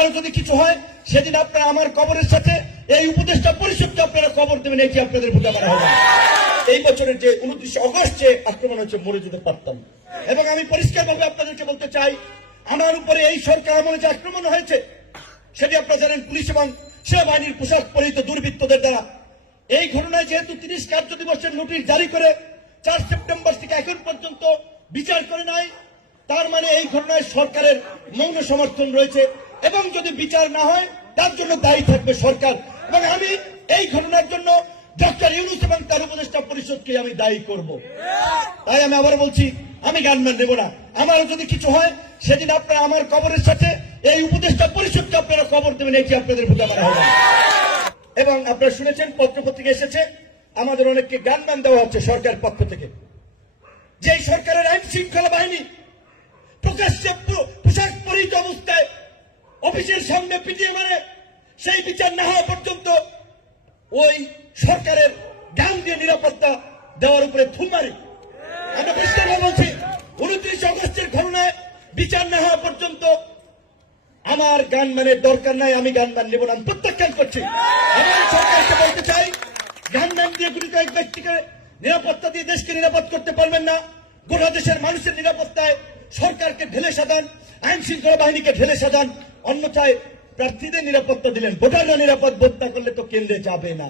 আমারও যদি কিছু হয় সেদিন আপনারা আমার কবরের সাথে এই উপদেষ্টা পরিষদকে আপনারা কবর দেবেন, এটি আপনাদের বোঝা করা হবে। এই বছরের যে 29 অগস্ট যে আক্রমণ হচ্ছে মরে যেতে পারতাম। এবং আমি পরিষ্কারভাবে আপনাদেরকে বলতে চাই, আমার উপরে এই সরকার আমলে যে আক্রমণ হয়েছে সেটি আপনারা জানেন পুলিশ এবং সেনাবাহিনীর পোশাক পরিহিত দুর্বৃত্তদের দ্বারা। এই ঘটনায় যেহেতু 30 কার্য দিবসের নোটিশ জারি করে 4 সেপ্টেম্বর থেকে এখন পর্যন্ত বিচার করে নাই, তার মানে এই ঘটনায় সরকারের মৌন সমর্থন রয়েছে এবং যদি বিচার না হয় তার জন্য দায়ী থাকবে সরকার। এবং আমি এই ঘটনার জন্য ডক্টর ইউনূস এবং তার উপদেষ্টা পরিষদকে আমি দায়ী করব। তাই আমি আবার বলছি, আমি গানম্যান দেব না। আমারও যদি কিছু হয় সেদিন আপনারা আমার কবরের সাথে এই উপদেষ্টা পরিষদকে আপনারা কবর দেবেন, এটি আপনাদের বোঝা করা হবে। এবং আপনারা শুনেছেন পত্রপত্রিকা এসেছে, আমাদের অনেককে গানম্যান দেওয়া হচ্ছে সরকারের পক্ষ থেকে। যে সরকারের আইন শৃঙ্খলা বাহিনী প্রকাশ্যে পোশাক পরিহিত অবস্থায় অফিসের সামনে পিটিয়ে মারে, সেই বিচার না হওয়া পর্যন্ত ওই সরকারের গান দিয়ে নিরাপত্তা দেওয়ার উপরে থু মারি। আমরা পরিষ্কারভাবে বলছি, 29 অগস্টের ঘটনায় বিচার না হওয়া পর্যন্ত আমার গানম্যানের দরকার নাই, আমি গানম্যান নেব না, আমি প্রত্যাখ্যান করছি। আমি সরকারকে বলতে চাই, গানম্যান দিয়ে গুলি কয়েক ব্যক্তিকে নিরাপত্তা দিয়ে দেশকে নিরাপদ করতে পারবেন না। গোটা দেশের মানুষের নিরাপত্তায় সরকারকে ঢেলে সাজান, আইন শৃঙ্খলা বাহিনীকে ঢেলে সাজান, অন্যথায় প্রার্থীদের নিরাপত্তা দিলেন, ভোটাররা নিরাপদ বোধ না করলে তো কেন্দ্রে যাবে না।